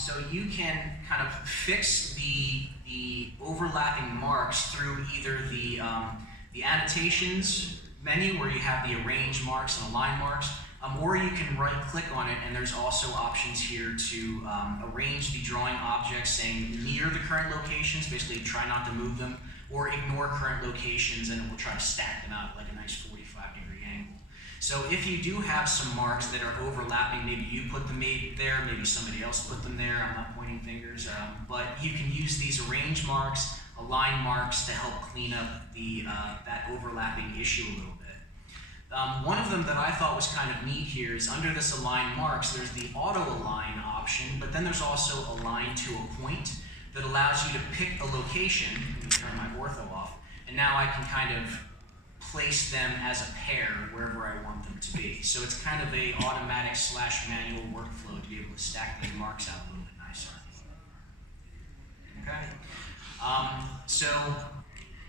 So you can kind of fix the overlapping marks through either the annotations menu where you have the arrange marks and align marks, or you can right click on it and there's also options here to arrange the drawing objects saying near the current locations, basically try not to move them, or ignore current locations and it will try to stack them out like a nice 45-degree angle. So if you do have some marks that are overlapping, maybe you put them there, maybe somebody else put them there, I'm not pointing fingers, but you can use these arrange marks, align marks to help clean up that overlapping issue a little bit. One of them that I thought was kind of neat here is under this align marks, there's the auto align option, but then there's also align to a point that allows you to pick a location. Let me turn my ortho off, and now I can kind of place them as a pair wherever I want them to be. So it's kind of a automatic / manual workflow to be able to stack those marks out a little bit nicer. Okay. So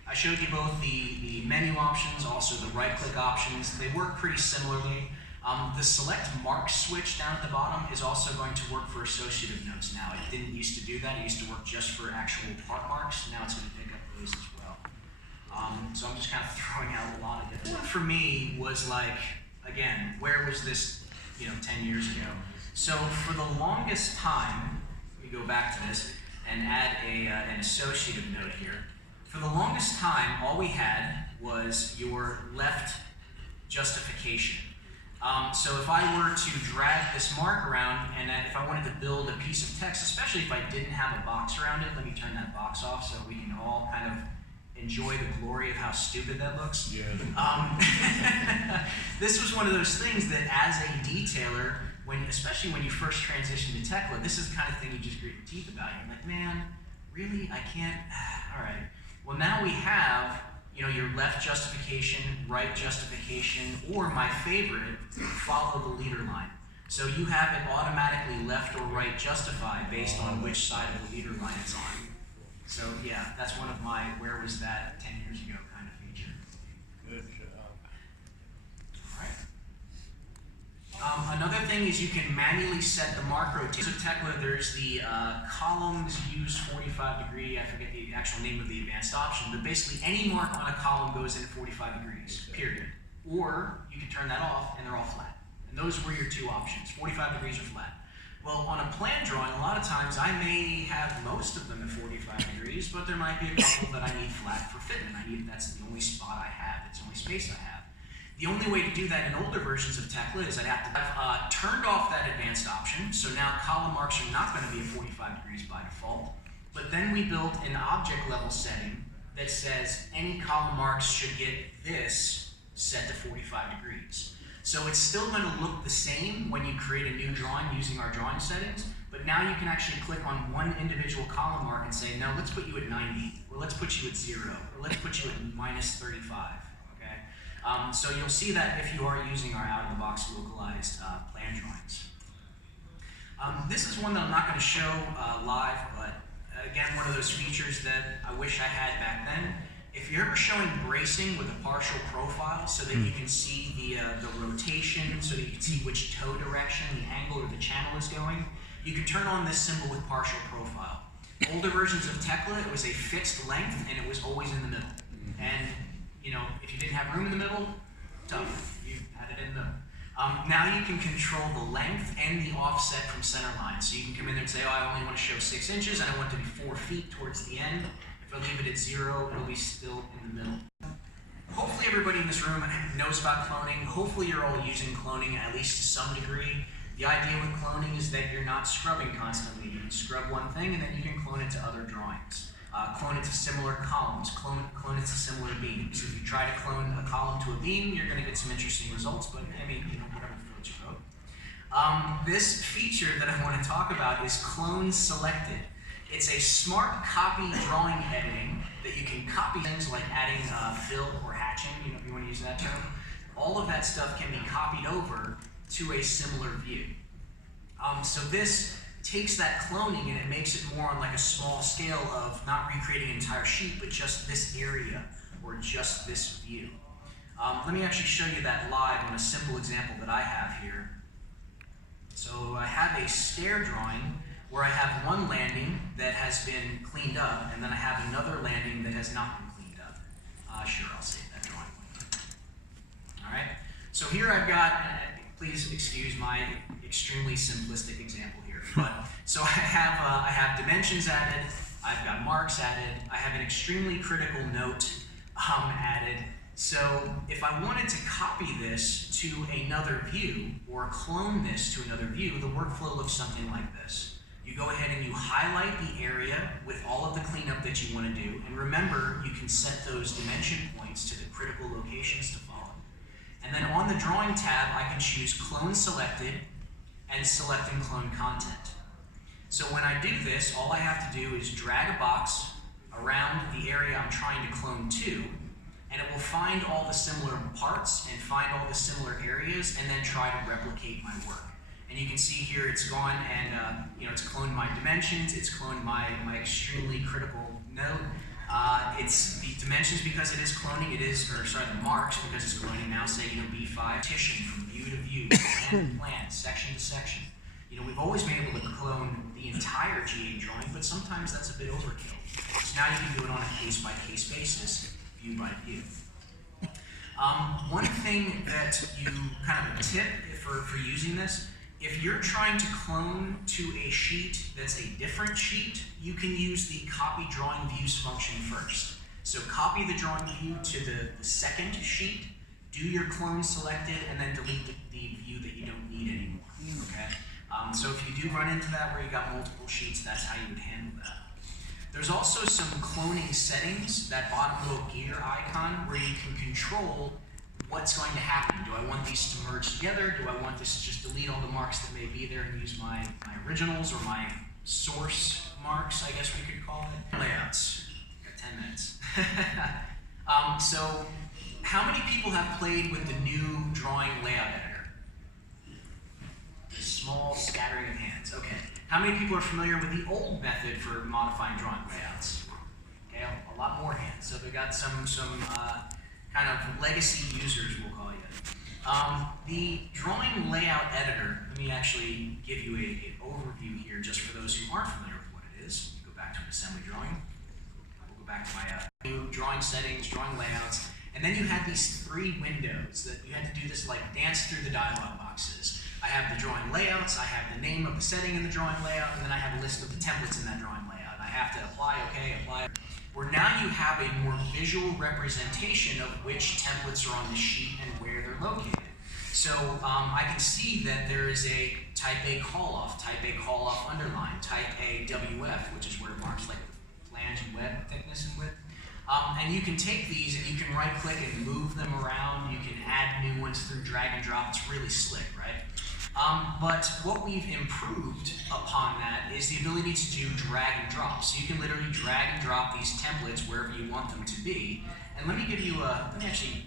I showed you both the menu options, also the right-click options. They work pretty similarly. The select mark switch down at the bottom is also going to work for associative notes now. It didn't used to do that. It used to work just for actual part marks. Now it's going to pick up those as well. So I'm just kind of throwing out a lot of different. One for me was like, again, where was this 10 years ago? So for the longest time, we go back to this and add an associative note here. For the longest time, all we had was your left justification. So if I were to drag this mark around and if I wanted to build a piece of text, especially if I didn't have a box around it, let me turn that box off so we can all kind of enjoy the glory of how stupid that looks. Yeah. This was one of those things that as a detailer, especially when you first transition to Tekla, this is the kind of thing you just grit your teeth about. You're like, man, really? I can't? All right. Well, now we have your left justification, right justification, or my favorite, follow the leader line. So you have it automatically left or right justify based on which side of the leader line it's on. So yeah, that's one of my where was that 10 years ago kind of feature. Good job. All right. Another thing is you can manually set the mark rotation. So Tekla, there's the columns use 45 degree, I forget the actual name of the advanced option, but basically any mark on a column goes in 45 degrees, period. Or you can turn that off and they're all flat. And those were your two options, 45 degrees or flat. Well, on a plan drawing, a lot of times I may have most of them at 45 degrees, but there might be a couple that I need flat for fitment. That's the only spot I have, it's the only space I have. The only way to do that in older versions of Tekla is I'd have to have turned off that advanced option, so now column marks are not going to be at 45 degrees by default, but then we built an object level setting that says any column marks should get this set to 45 degrees. So it's still going to look the same when you create a new drawing using our drawing settings, but now you can actually click on one individual column mark and say, no, let's put you at 90, or let's put you at 0, or let's put you at -35. So you'll see that if you are using our out-of-the-box localized plan drawings. This is one that I'm not going to show live, but again, one of those features that I wish I had back then. If you're ever showing bracing with a partial profile so that you can see the rotation, so that you can see which toe direction, the angle, or the channel is going, you can turn on this symbol with partial profile. Older versions of Tekla, it was a fixed length and it was always in the middle. And if you didn't have room in the middle, tough, you had it in the middle. Now you can control the length and the offset from center line. So you can come in there and say, oh, I only want to show 6 inches and I want it to be 4 feet towards the end. If I leave it at 0, it'll be still in the middle. Hopefully everybody in this room knows about cloning. Hopefully you're all using cloning at least to some degree. The idea with cloning is that you're not scrubbing constantly. You can scrub one thing and then you can clone it to other drawings. Clone it to similar columns, clone it to similar beams. If you try to clone a column to a beam, you're going to get some interesting results, but I mean, whatever floats your boat. This feature that I want to talk about is clone selected. It's a smart copy drawing editing that you can copy things like adding fill or hatching, if you want to use that term. All of that stuff can be copied over to a similar view. So this takes that cloning and it makes it more on like a small scale of not recreating an entire sheet, but just this area or just this view. Let me actually show you that live on a simple example that I have here. So I have a stair drawing where I have one landing that has been cleaned up, and then I have another landing that has not been cleaned up. Sure, I'll save that drawing. All right, so here I've got, please excuse my extremely simplistic example here, but so I have dimensions added, I've got marks added, I have an extremely critical note added. So if I wanted to copy this to another view or clone this to another view, the workflow looks something like this. You go ahead and you highlight the area with all of the cleanup that you want to do, and remember, you can set those dimension points to the critical locations to follow. And then on the drawing tab, I can choose clone selected and select and clone content. So when I do this, all I have to do is drag a box around the area I'm trying to clone to, and it will find all the similar parts and find all the similar areas and then try to replicate my work. And you can see here it's gone and it's cloned my dimensions, it's cloned my extremely critical node. It's the dimensions because it is cloning, the marks because it's cloning now say, B5, partition from view to view, plan to plan, section to section. We've always been able to clone the entire GA drawing, but sometimes that's a bit overkill. So now you can do it on a case-by-case basis, view by view. One thing that you kind of a tip for using this, if you're trying to clone to a sheet that's a different sheet, you can use the copy drawing views function first. So copy the drawing view to the second sheet, do your clone selected, and then delete the view that you don't need anymore, okay? So if you do run into that where you got multiple sheets, that's how you would handle that. There's also some cloning settings, that bottom little gear icon, where you can control what's going to happen. Do I want these to merge together? Do I want this to just delete all the marks that may be there and use my originals or my source marks, I guess we could call it? Layouts. Got 10 minutes. So how many people have played with the new drawing layout editor? A small scattering of hands. Okay. How many people are familiar with the old method for modifying drawing layouts? Okay, a lot more hands. So we got some kind of legacy users, we'll call you. The drawing layout editor, let me actually give you an overview here just for those who aren't familiar with what it is. Go back to an assembly drawing. We'll go back to my new drawing settings, drawing layouts, and then you had these three windows that you had to do this like dance through the dialog boxes. I have the drawing layouts, I have the name of the setting in the drawing layout, and then I have a list of the templates in that drawing layout. I have to apply, okay, apply. Where now you have a more visual representation of which templates are on the sheet and where they're located. So I can see that there is a type A call-off underline, type A WF, which is where it marks like the flange and web thickness and width. And you can take these and you can right-click and move them around. You can add new ones through drag and drop. It's really slick, right? But what we've improved upon that is the ability to do drag and drop. So you can literally drag and drop these templates wherever you want them to be. And let me give you let me actually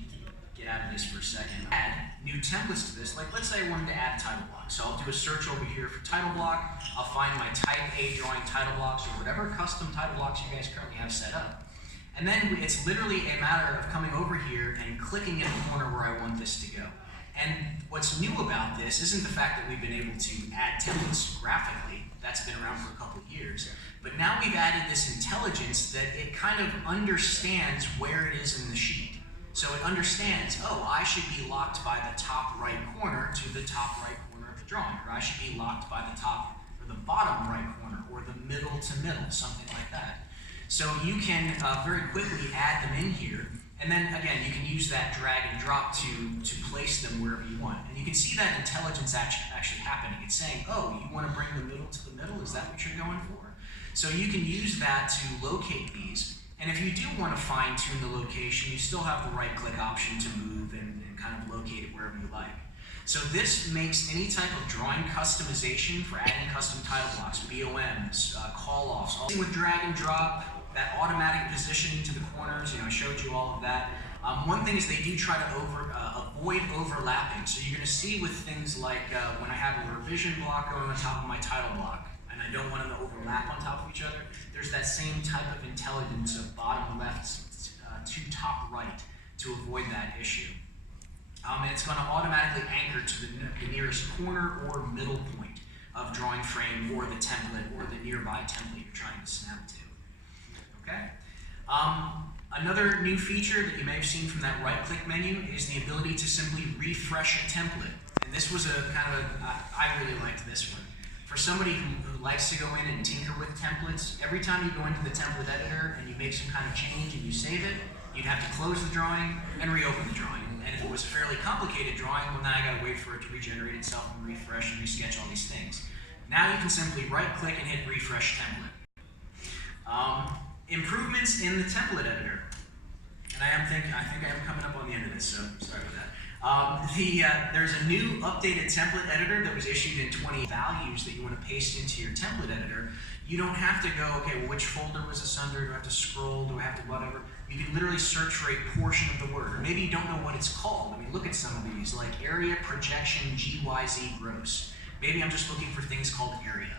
get out of this for a second. Add new templates to this. Like let's say I wanted to add a title block. So I'll do a search over here for title block. I'll find my type A drawing title blocks or whatever custom title blocks you guys currently have set up. And then it's literally a matter of coming over here and clicking in the corner where I want this to go. And what's new about this isn't the fact that we've been able to add templates graphically. That's been around for a couple of years. But now we've added this intelligence that it kind of understands where it is in the sheet. So it understands, oh, I should be locked by the top right corner to the top right corner of the drawing, or I should be locked by the top or the bottom right corner, or the middle to middle, something like that. So you can very quickly add them in here. And then again, you can use that drag and drop to place them wherever you want. And you can see that intelligence actually happening. It's saying, oh, you want to bring the middle to the middle? Is that what you're going for? So you can use that to locate these. And if you do want to fine tune the location, you still have the right click option to move and kind of locate it wherever you like. So this makes any type of drawing customization for adding custom title blocks, BOMs, call-offs, all with drag and drop, that automatic positioning to the corners, I showed you all of that. One thing is they do try to avoid overlapping. So you're going to see with things like when I have a revision block going on top of my title block, and I don't want them to overlap on top of each other, there's that same type of intelligence of bottom left to top right to avoid that issue. And it's going to automatically anchor to the nearest corner or middle point. of drawing frame or the template or the nearby template you're trying to snap to. Okay? Another new feature that you may have seen from that right-click menu is the ability to simply refresh a template. And this was a kind of I really liked this one. For somebody who likes to go in and tinker with templates, every time you go into the template editor and you make some kind of change and you save it, you'd have to close the drawing and reopen the drawing. And if it was a fairly complicated drawing, well, now I gotta wait for it to regenerate itself and refresh and resketch all these things. Now you can simply right-click and hit refresh template. Improvements in the template editor. And I think I am coming up on the end of this, so sorry about that. There's a new updated template editor that was issued in 20 values that you want to paste into your template editor. You don't have to go, okay, well, which folder was this under? Do I have to scroll? Do I have to whatever? You can literally search for a portion of the word, or maybe you don't know what it's called. I mean, look at some of these, like area, projection, GYZ, gross. Maybe I'm just looking for things called area,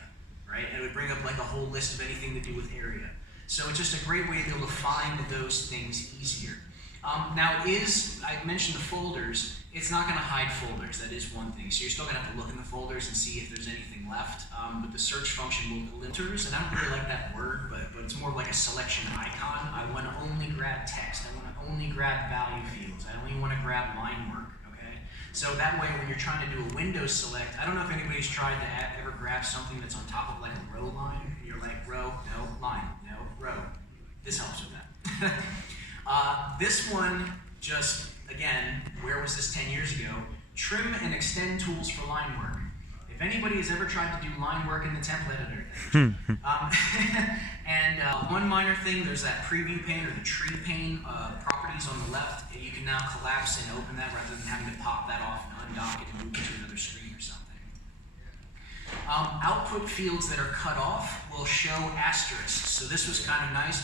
right? And it would bring up like a whole list of anything to do with area. So it's just a great way to be able to find those things easier. Now I mentioned the folders, it's not going to hide folders, that is one thing. So you're still going to have to look in the folders and see if there's anything left. But the search function will filters, and I don't really like that word, but it's more like a selection icon. I want to only grab text, I want to only grab value fields, I only want to grab line work, okay? So that way when you're trying to do a Windows select, I don't know if anybody's tried to ever grab something that's on top of like a row line, and you're like, row, no, line, no, row. This helps with that. This one, just, again, where was this 10 years ago? Trim and extend tools for line work. If anybody has ever tried to do line work in the template editor, one minor thing, there's that preview pane or the tree pane properties on the left, and you can now collapse and open that rather than having to pop that off and undock it and move it to another screen or something. Output fields that are cut off will show asterisks, so this was kind of nice.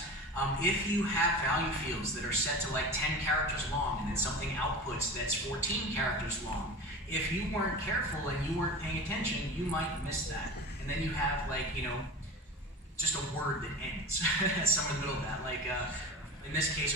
If you have value fields that are set to like 10 characters long and then something outputs that's 14 characters long, if you weren't careful and you weren't paying attention, you might miss that. And then you have like, just a word that ends somewhere in the middle of that. Like in this case,